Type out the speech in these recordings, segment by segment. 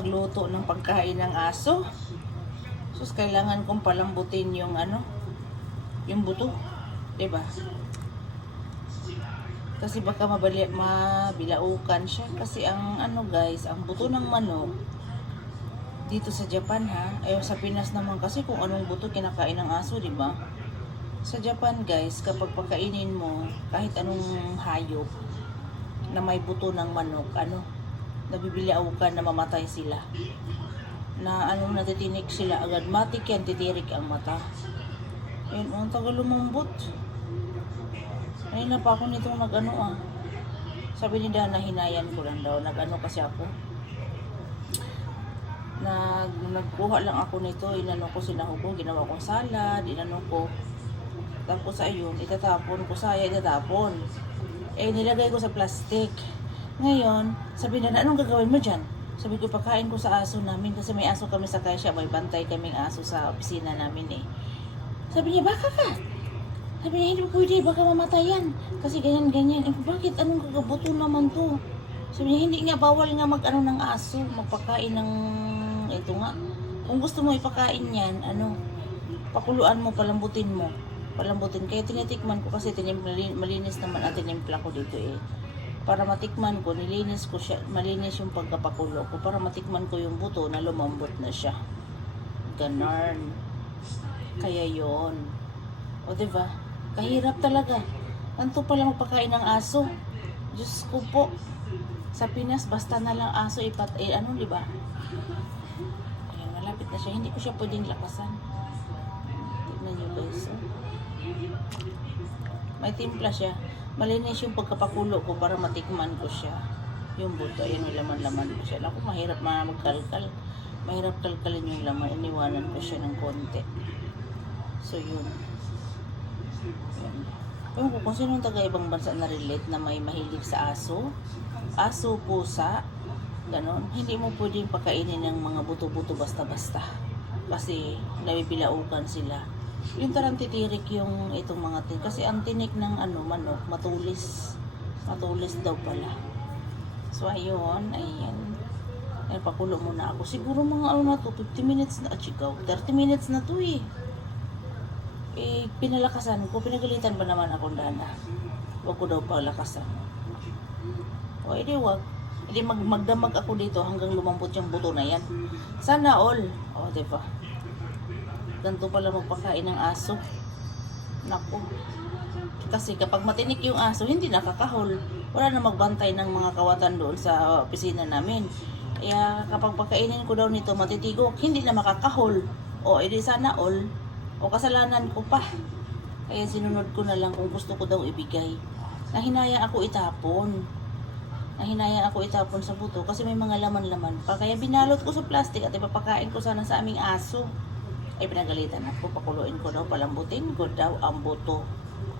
Magluto ng pagkain ng aso. Sus, kailangan kong palambutin yung ano, yung buto. 'Di ba? Kasi baka mabali, mabilaukan siya. Kasi ang ano guys, ang buto ng manok, dito sa Japan ha, ay sa Pinas naman kasi kung anong buto kinakain ng aso, di ba? Sa Japan guys, kapag pagkainin mo kahit anong hayop na may buto ng manok, ano, nabibilaukan na mamatay sila. Na ano, natitinik sila agad. Matik yan, titirik ang mata. Ayun, ang tagal lumambot. Ayun na pa ako nitong nag-ano ah. Sabi ni Dana, hinayan ko lang daw. Nag-ano kasi ako. Nag, nagkuha lang ako nito. Inano ko, sinaho ko. Ginawa kong salad. Inano ko. Tapos ayun, itatapon ko. Saya, itatapon. Eh, nilagay ko sa plastic. Ngayon, sabi na, anong gagawin mo dyan? Sabi ko, pakain ko sa aso namin kasi may aso kami sa kasya. May bantay kaming aso sa opisina namin eh. Sabi niya, baka ka? Sabi niya, hindi pwede, baka mamatay yan. Kasi ganyan-ganyan. Eh, bakit? Anong kagabuto naman to? Sabi niya, hindi nga, bawal nga mag-ano ng aso, magpakain ng, ito nga. Kung gusto mo ipakain yan, ano, pakuluan mo, palambutin mo. Palambutin. Kaya tinitikman ko kasi tinim, malinis naman ang tinimpla ko dito eh. Para matikman ko, nilinis ko siya, malinis yung pagkapakulo ko. Para matikman ko yung buto na lumambot na siya. Ganarn. Kaya yon O, di ba? Kahirap talaga. Tanto pala magpakain ng aso. Diyos ko po. Sa Pinas, basta na lang aso ipat, eh, ano, di ba? Ayan, malapit na siya. Hindi ko siya pwedeng lakasan. Tignan niyo guys. oh. May timpla siya. Malinis yung pagkapakulo ko para matikman ko siya. Yung buto, ayan, may laman-laman ko siya. Ako, mahirap magkalkal. Mahirap kalkalin yung laman. Iniwanan ko siya ng konti. So, yun. Ewan ko kung sino taga ibang bansa na relate na may mahilig sa aso. Aso, pusa, ganon. Hindi mo pwedeng pakainin ng mga buto-buto basta-basta. Kasi nabibilaukan sila. Yung tarang titirik yung itong mga tin. Kasi ang tinik ng ano, manok, matulis. Matulis daw pala. So, ayun, ayan. Ayan, pakulo muna ako. Siguro mga ano na to, 50 minutes na, chikaw, 30 minutes na to eh eh, pinalakasan ko, pinagalitan ba naman akong dana? Huwag ko daw palakasan. O, edi wag. Edi mag magdamag ako dito hanggang lumambot yung buto na yan. Sana all. O, di ba? Ganito pala magpakain ng aso. Naku. Kasi kapag matinik yung aso, hindi nakakahol. Wala na magbantay ng mga kawatan doon sa opisina namin. Kaya kapag pakainin ko daw nito matitigok, hindi na makakahol. O, edi sana all o kasalanan ko pa. Kaya sinunod ko na lang kung gusto ko daw ibigay. Nahinaya ako itapon. Nahinaya ako itapon sa buto kasi may mga laman-laman pa. Kaya binalot ko sa plastic at ipapakain ko sana sa aming aso. Ay pinagalitan ako, pakuluin ko daw, palambutin ko daw ang buto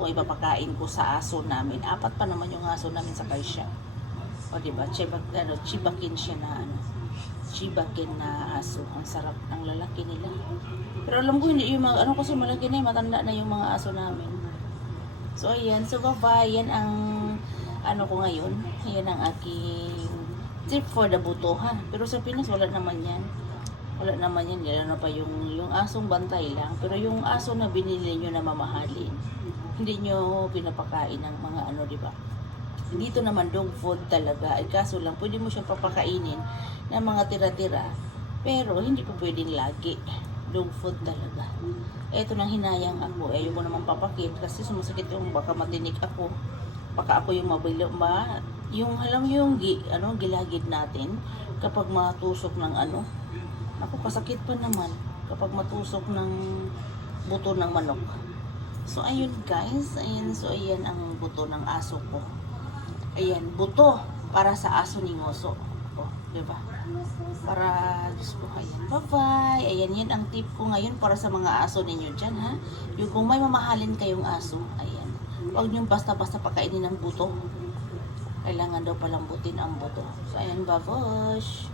kung ipapakain ko sa aso namin. Apat pa naman yung aso namin sa kaisya. O diba, chibak, ano, chibakin siya na ano, chibakin na aso. Ang sarap ng lalaki nila. Pero alam ko hindi yung mga, ano kasi malaki na matanda na yung mga aso namin. So ayan, so bye-bye. Yan ang ano ko ngayon. Yan ang aking tip for the buto ha. Pero sa Pinas wala naman yan. Wala naman yan. Lalo na pa yung, yung asong bantay lang. Pero yung aso na binili nyo na mamahalin, hindi nyo pinapakain ng mga ano, di ba? Dito naman dog food talaga. Ay kaso lang, pwede mo siyang papakainin ng mga tira-tira. Pero hindi po pwedeng lagi dog food talaga. Eto nang hinayang ako. Eh, ko naman papakit kasi sumasakit yung baka matinik ako. Baka ako yung mabilo, ma, yung alam yung gi, ano, gilagid natin kapag matusok ng ano. Ako kasakit pa naman kapag matusok ng buto ng manok. So ayun guys, ayun so ayan ang buto ng aso ko. Ayan, buto para sa aso ni Ngoso. Oh, 'di ba? Para Diyos ko, ayan. Bye-bye. Ayan, yan ang tip ko ngayon para sa mga aso ninyo dyan, ha? Yung kung may mamahalin kayong aso, ayan. Huwag niyong basta-basta pakainin ng buto. Kailangan daw palambutin ang buto. So, ayan, babosh.